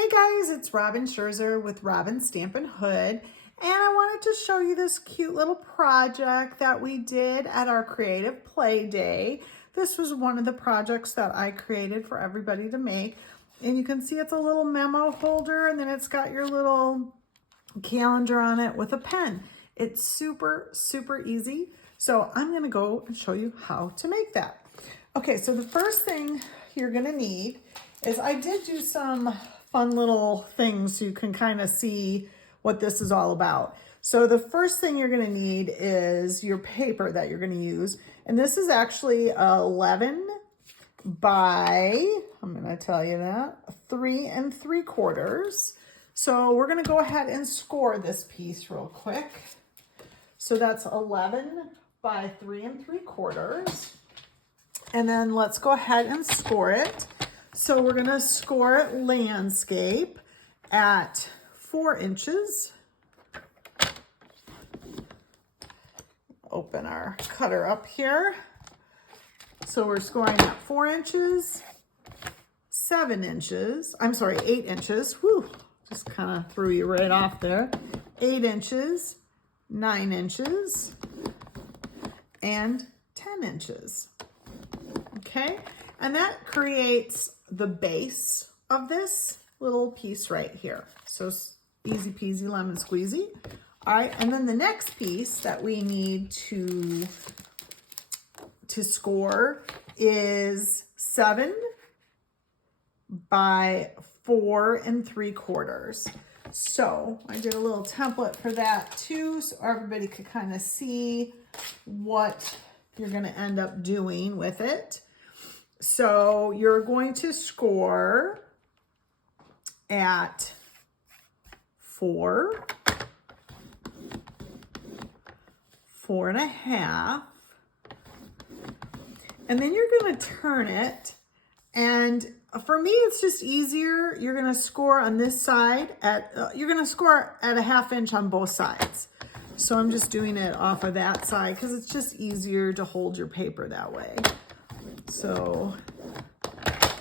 Hey guys, it's Robin Scherzer with Robin Stampin' Hood, and I wanted to show you this cute little project that we did at our Creative Play Day. This was one of the projects that I created for everybody to make, and you can see it's a little memo holder, and then it's got your little calendar on it with a pen. It's super easy, so I'm going to go and show you how to make that. Okay, so the first thing you're going to need is I did do some fun little things so you can kind of see what this is all about. So the first thing you're going to need is your paper that you're going to use. And this is actually 11 by, I'm going to tell you that, 3 3/4. So we're going to go ahead and score this piece real quick. So that's 11 by 3 3/4. And then let's go ahead and score it. So we're gonna score it landscape at 4 inches. Open our cutter up here. So we're scoring at 4 inches, 7 inches, 8 inches. Whew, just kind of threw you right off there. 8 inches, 9 inches, and 10 inches. Okay, and that creates the base of this little piece right here. So easy peasy lemon squeezy. All right, and then the next piece that we need to score is 7 by 4 3/4. So I did a little template for that too, so everybody could kind of see what you're going to end up doing with it. So you're going to score at 4, 4 1/2, and then you're going to turn it. And for me, it's just easier. You're going to score on this side at, you're going to score at a 1/2 inch on both sides. So I'm just doing it off of that side because it's just easier to hold your paper that way. So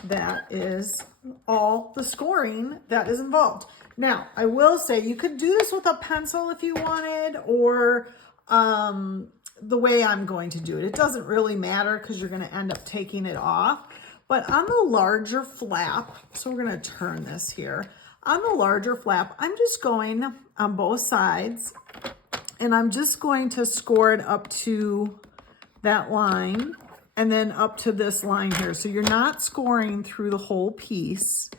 that is all the scoring that is involved. Now, I will say you could do this with a pencil if you wanted, or the way I'm going to do it. It doesn't really matter because you're going to end up taking it off. But on the larger flap, so we're going to turn this here. On the larger flap, I'm just going on both sides, and I'm just going to score it up to that line and then up to this line here. So you're not scoring through the whole piece.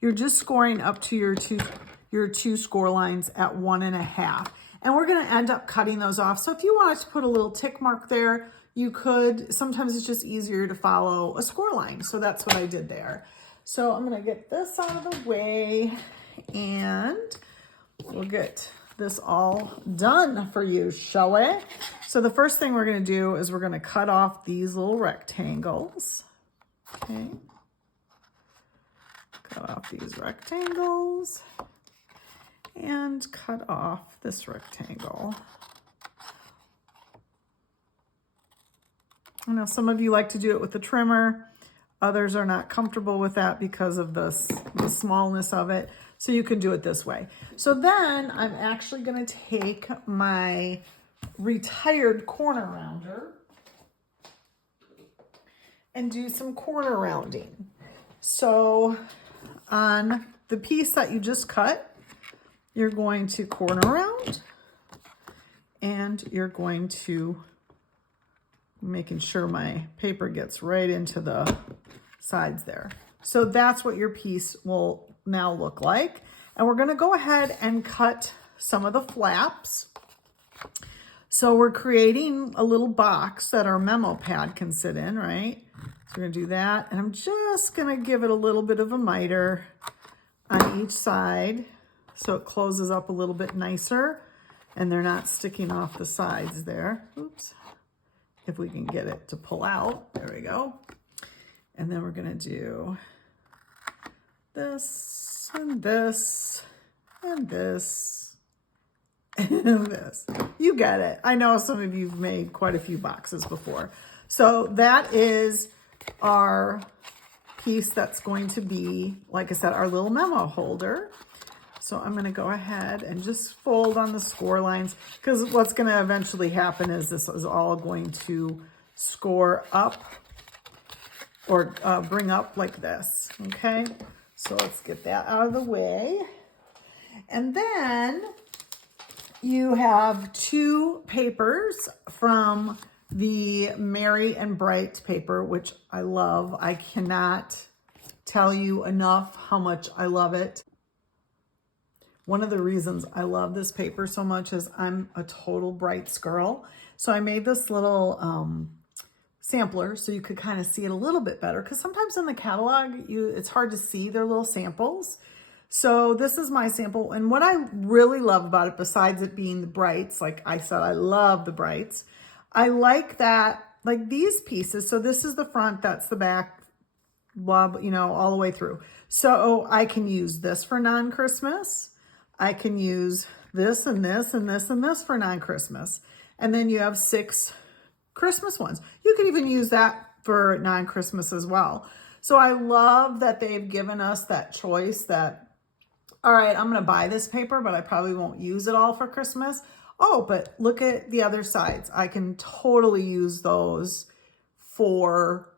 You're just scoring up to your two score lines at 1 1/2. And we're going to end up cutting those off. So if you wanted to put a little tick mark there, you could. Sometimes it's just easier to follow a score line. So that's what I did there. So I'm going to get this out of the way, and we'll get this all done for you, shall we? So the first thing we're going to do is we're going to cut off these little rectangles. Okay. Cut off these rectangles and cut off this rectangle. I know some of you like to do it with the trimmer. Others are not comfortable with that because of the smallness of it. So you can do it this way. So then I'm actually going to take my retired corner rounder and do some corner rounding. So on the piece that you just cut, you're going to corner round, and you're going to, making sure my paper gets right into the sides there. So that's what your piece will now look like. And we're going to go ahead and cut some of the flaps. So we're creating a little box that our memo pad can sit in, right? So we're going to do that. And I'm just going to give it a little bit of a miter on each side so it closes up a little bit nicer and they're not sticking off the sides there. Oops. If we can get it to pull out. There we go. And then we're going to do this and this and this and this. You get it. I know some of you've made quite a few boxes before. So that is our piece that's going to be, like I said, our little memo holder. So I'm going to go ahead and just fold on the score lines, because what's going to eventually happen is this is all going to score up or bring up like this. Okay, so let's get that out of the way. And then you have two papers from the Merry and Bright paper, which I love. I cannot tell you enough how much I love it. One of the reasons I love this paper so much is I'm a total Brights girl. So I made this little sampler so you could kind of see it a little bit better, because sometimes in the catalog, it's hard to see their little samples. So this is my sample. And what I really love about it, besides it being the Brights, like I said, I love the Brights. I like that, like these pieces. So this is the front, that's the back, blah, you know, all the way through. So I can use this for non-Christmas. I can use this and this and this and this for non-Christmas. And then you have 6 Christmas ones. You can even use that for non-Christmas as well. So I love that they've given us that choice that, all right, I'm going to buy this paper, but I probably won't use it all for Christmas. Oh, but look at the other sides. I can totally use those for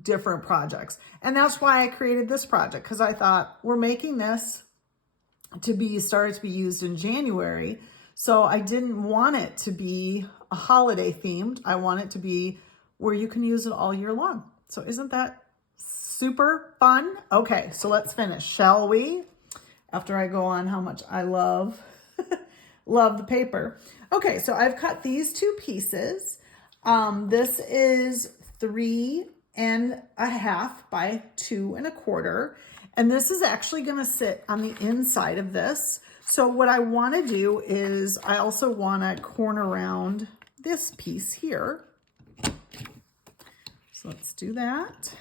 different projects. And that's why I created this project, because I thought we're making this to be started to be used in January. So I didn't want it to be a holiday themed. I want it to be where you can use it all year long. So isn't that super fun? Okay, so let's finish, shall we? After I go on how much I love love the paper. Okay, so I've cut these 2 pieces. This is 3.5 by 2.25. And this is actually going to sit on the inside of this. So what I want to do is I also want to corner around this piece here. So let's do that.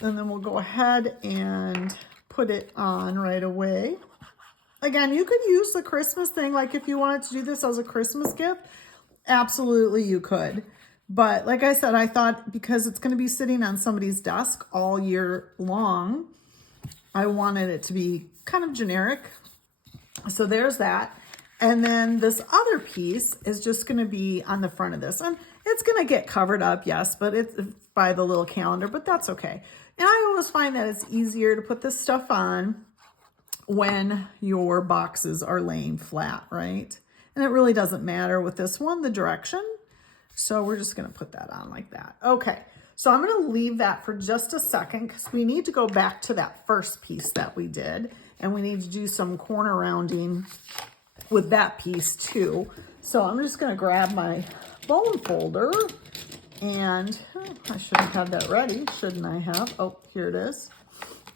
And then we'll go ahead and put it on right away. Again, you could use the Christmas thing. Like if you wanted to do this as a Christmas gift, absolutely you could. But like I said, I thought because it's going to be sitting on somebody's desk all year long, I wanted it to be kind of generic. So there's that. And then this other piece is just going to be on the front of this. And it's going to get covered up, yes, but it's by the little calendar, but that's okay. And I always find that it's easier to put this stuff on when your boxes are laying flat, right? And it really doesn't matter with this one, the direction. So we're just going to put that on like that. Okay, so I'm going to leave that for just a second because we need to go back to that first piece that we did. And we need to do some corner rounding with that piece too. So I'm just going to grab my bone folder and I should have had that ready, shouldn't I have? Oh, here it is.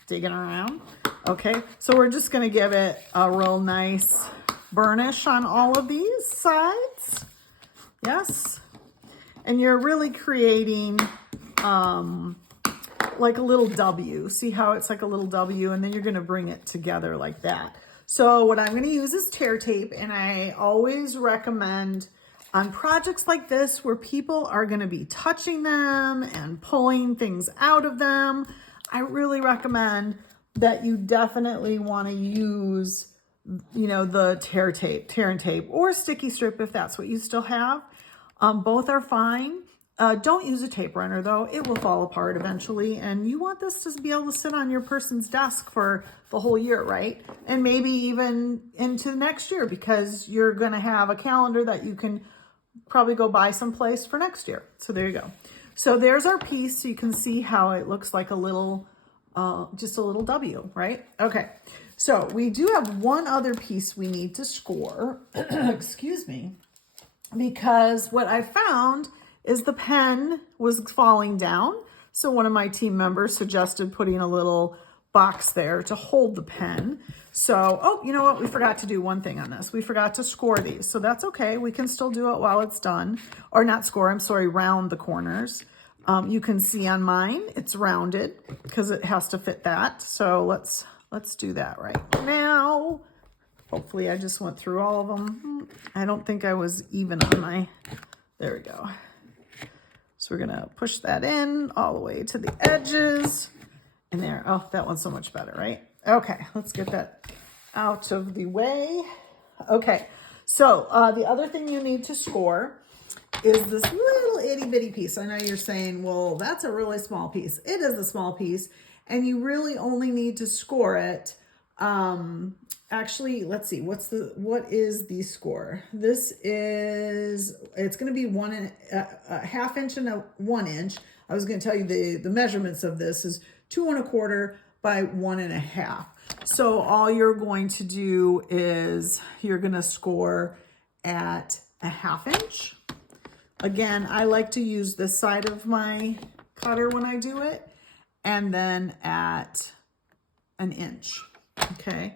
Digging around. Okay, so we're just going to give it a real nice burnish on all of these sides. Yes. And you're really creating like a little W. See how it's like a little W, and then you're going to bring it together like that. So what I'm going to use is tear tape, and I always recommend on projects like this where people are going to be touching them and pulling things out of them, I really recommend that you definitely want to use, you know, the tear and tape, or sticky strip if that's what you still have. Both are fine. Don't use a tape runner though. It will fall apart eventually, and you want this to be able to sit on your person's desk for the whole year, right? And maybe even into the next year, because you're going to have a calendar that you can probably go buy someplace for next year. So there you go. So there's our piece. So you can see how it looks like a little, just a little W, right? Okay. So we do have one other piece we need to score. Excuse me. Because what I found is the pen was falling down. So one of my team members suggested putting a little box there to hold the pen. So, oh, you know what? We forgot to do one thing on this. We forgot to score these. So that's okay. We can still do it while it's done. Or not score, I'm sorry, round the corners. You can see on mine, it's rounded because it has to fit that. So let's do that right now. Hopefully I just went through all of them. I don't think I was even on my, there we go. So we're gonna push that in all the way to the edges. And there, oh, that one's so much better, right? Okay, let's get that out of the way. Okay, so the other thing you need to score is this little itty bitty piece. I know you're saying, well, that's a really small piece. It is a small piece, and you really only need to score it. Actually, let's see, what is the score? This is, it's going to be a half inch and a 1 inch. I was going to tell you the measurements of this is 2 1/4 by 1 1/2. So all you're going to do is you're going to score at a 1/2 inch. Again, I like to use this side of my cutter when I do it, and then at 1 inch. Okay,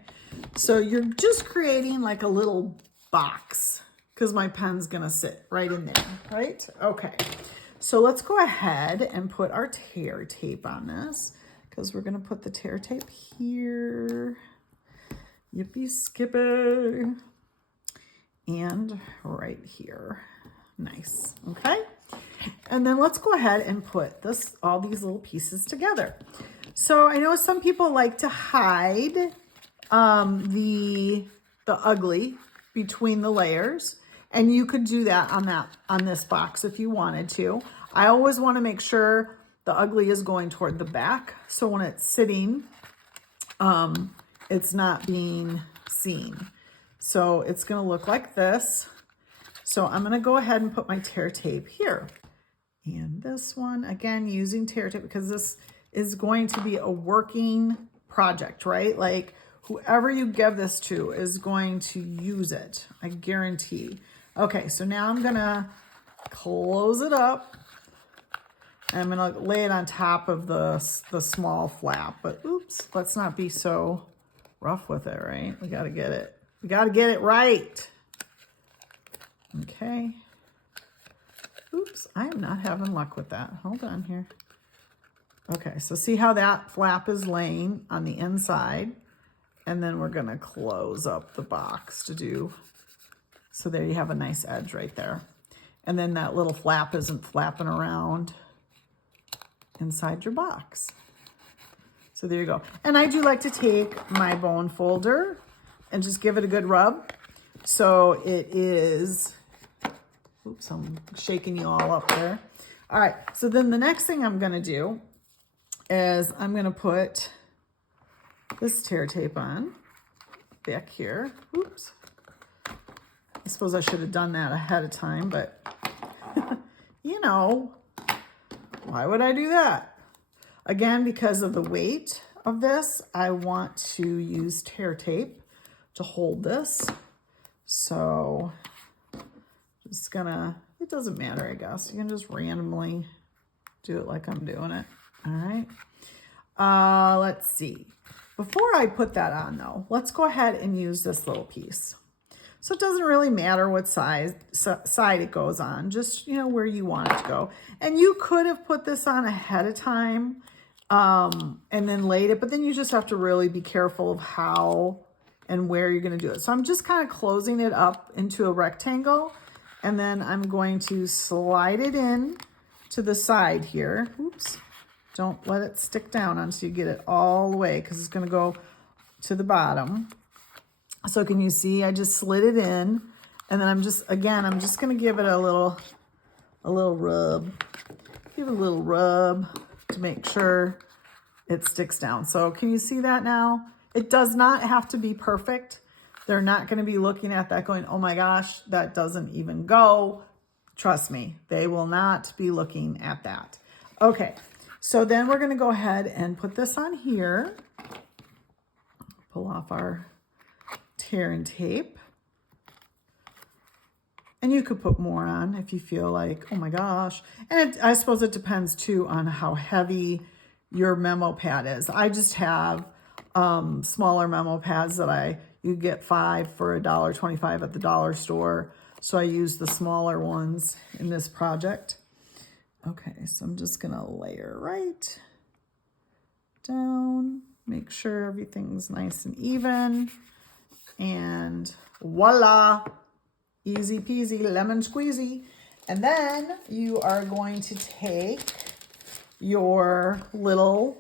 so you're just creating like a little box because my pen's gonna sit right in there, right? Okay, so let's go ahead and put our tear tape on this because we're gonna put the tear tape here. Yippee skippy. And right here. Nice, okay? And then let's go ahead and put all these little pieces together. So I know some people like to hide the ugly between the layers, and you could do that on this box if you wanted to. I always want to make sure the ugly is going toward the back, so when it's sitting, it's not being seen. So it's going to look like this. So I'm going to go ahead and put my tear tape here. And this one, again, using tear tape because this is going to be a working project, right? Like whoever you give this to is going to use it, I guarantee. Okay, so now I'm going to close it up. And I'm going to lay it on top of the small flap. But oops, let's not be so rough with it, right? We got to get it. We got to get it right. Okay. Oops, I am not having luck with that. Hold on here. Okay, so see how that flap is laying on the inside? And then we're gonna close up the box to do, so there you have a nice edge right there. And then that little flap isn't flapping around inside your box. So there you go. And I do like to take my bone folder and just give it a good rub. So it is, oops, I'm shaking you all up there. All right, so then the next thing I'm gonna do is I'm gonna put this tear tape on back here. Oops. I suppose I should have done that ahead of time, but you know, why would I do that? Again, because of the weight of this, I want to use tear tape to hold this. So just gonna, it doesn't matter, I guess. You can just randomly do it like I'm doing it. All right. Let's see. Before I put that on though, let's go ahead and use this little piece. So it doesn't really matter what side it goes on, just, you know, where you want it to go. And you could have put this on ahead of time and then laid it, but then you just have to really be careful of how and where you're going to do it. So I'm just kind of closing it up into a rectangle, and then I'm going to slide it in to the side here. Oops. Don't let it stick down until you get it all the way, because it's going to go to the bottom. So can you see, I just slid it in, and then I'm just going to give it a little rub. Give it a little rub to make sure it sticks down. So can you see that now? It does not have to be perfect. They're not going to be looking at that going, oh my gosh, that doesn't even go. Trust me, they will not be looking at that. Okay, so then we're going to go ahead and put this on here. Pull off our tear and tape. And you could put more on if you feel like, oh my gosh. And I suppose it depends too on how heavy your memo pad is. I just have smaller memo pads that you get 5 for $1.25 at the dollar store. So I use the smaller ones in this project. Okay, so I'm just gonna layer right down, make sure everything's nice and even, and voila, easy peasy, lemon squeezy. And then you are going to take your little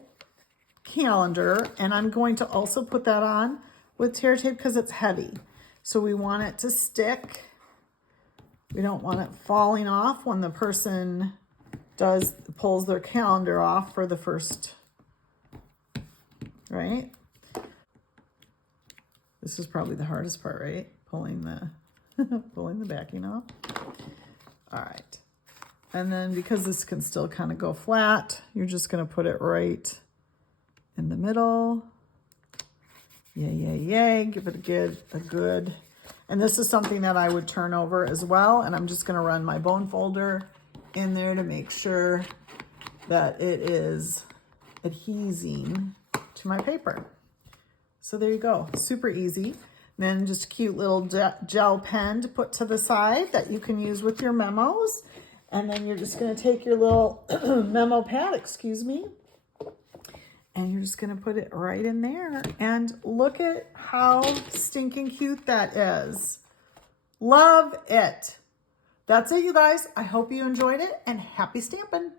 calendar, and I'm going to also put that on with tear tape because it's heavy. So we want it to stick. We don't want it falling off when the person pulls their calendar off for the first, right? This is probably the hardest part, right? Pulling the backing off. All right. And then because this can still kind of go flat, you're just going to put it right in the middle. Yay, yay, yay. Give it a good, and this is something that I would turn over as well. And I'm just going to run my bone folder in there to make sure that it is adhesing to my paper. So there you go, super easy. And then just a cute little gel pen to put to the side that you can use with your memos. And then you're just gonna take your little memo pad, excuse me, and you're just gonna put it right in there. And look at how stinking cute that is. Love it. That's it, you guys. I hope you enjoyed it, and happy stamping.